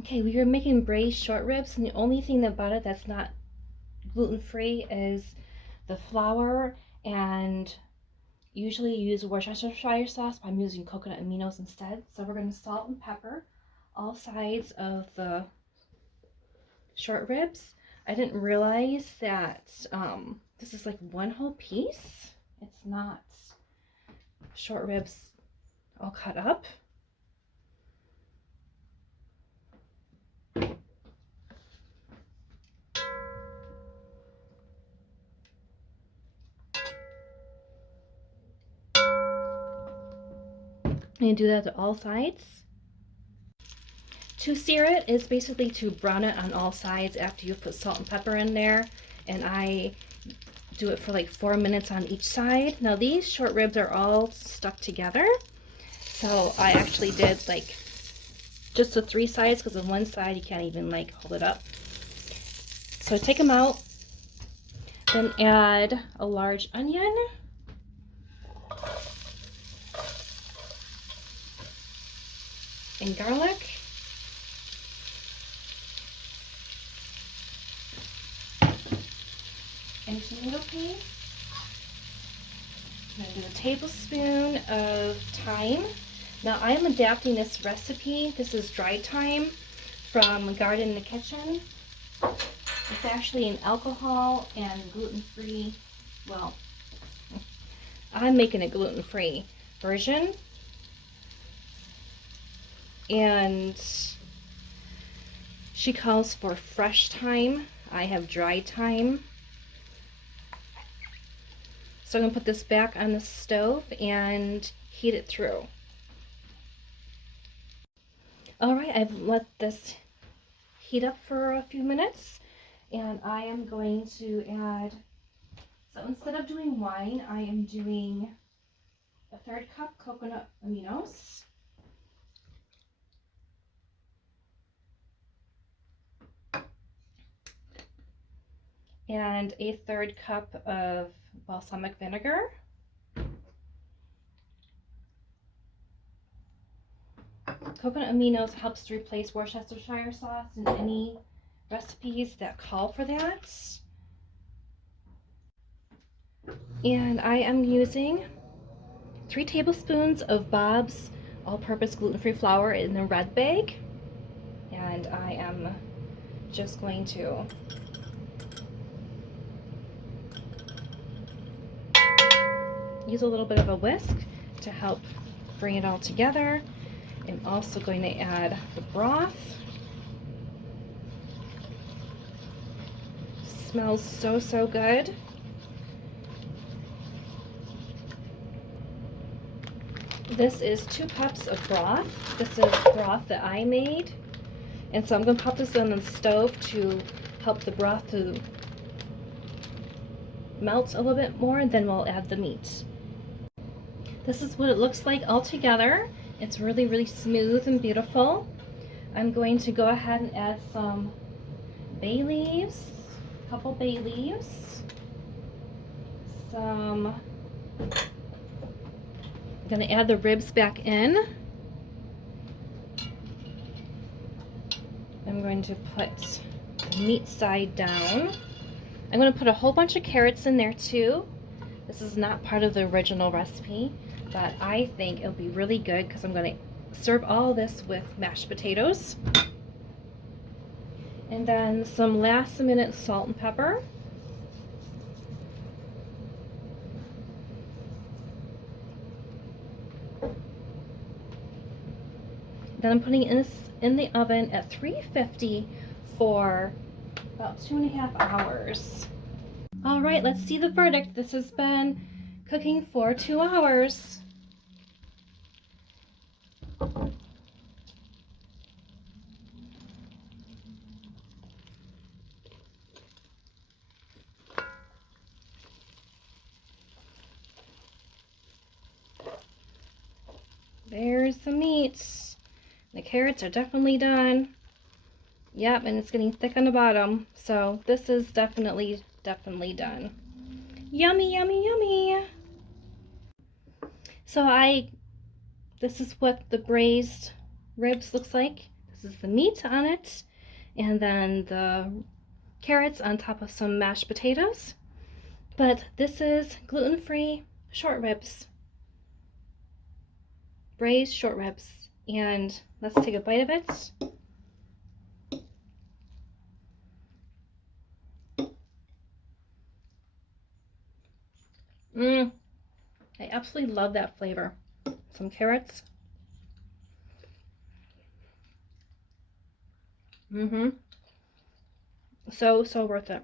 Okay, we are making braised short ribs, and the only thing about it that's not gluten-free is the flour, and usually you use Worcestershire sauce, but I'm using coconut aminos instead. So we're going to salt and pepper all sides of the short ribs. I didn't realize that this is like one whole piece. It's not short ribs all cut up. And do that to all sides. To sear it is basically to brown it on all sides after you've put salt and pepper in there. And I do it for like 4 minutes on each side. Now these short ribs are all stuck together. So I actually did like just the 3 sides, because on one side you can't even like hold it up. So take them out, then add a large onion. And garlic. And tomato paste. I'm going to do a tablespoon of thyme. Now I am adapting this recipe. This is dried thyme from Garden in the Kitchen. It's actually an alcohol and gluten-free, well, I'm making a gluten-free version. And she calls for fresh thyme. I have dried thyme. So I'm going to put this back on the stove and heat it through. Alright, I've let this heat up for a few minutes, and I am going to add, so instead of doing wine, I am doing a 1/3 cup coconut aminos. And a 1/3 cup of balsamic vinegar. Coconut aminos helps to replace Worcestershire sauce in any recipes that call for that. And I am using 3 tablespoons of Bob's all-purpose gluten-free flour in a red bag. And I am just going to use a little bit of a whisk to help bring it all together. I'm also going to add the broth. Smells so, so good. This is 2 cups of broth. This is broth that I made. And so I'm going to pop this on the stove to help the broth to melt a little bit more, and then we'll add the meat. This is what it looks like all together. It's really, really smooth and beautiful. I'm going to go ahead and add some bay leaves, a couple bay leaves, I'm going to add the ribs back in. I'm going to put the meat side down. I'm going to put a whole bunch of carrots in there too. This is not part of the original recipe, but I think it'll be really good because I'm going to serve all this with mashed potatoes. And then some last minute salt and pepper. Then I'm putting this in the oven at 350 for about 2.5 hours. All right, let's see the verdict. This has been cooking for 2 hours. There's the meat. The carrots are definitely done. Yep, and it's getting thick on the bottom. So this is definitely done. Yummy, yummy, yummy. So this is what the braised ribs looks like. This is the meat on it, and then the carrots on top of some mashed potatoes. But this is gluten-free short ribs, braised short ribs. And let's take a bite of it. I absolutely love that flavor. Some carrots. So worth it.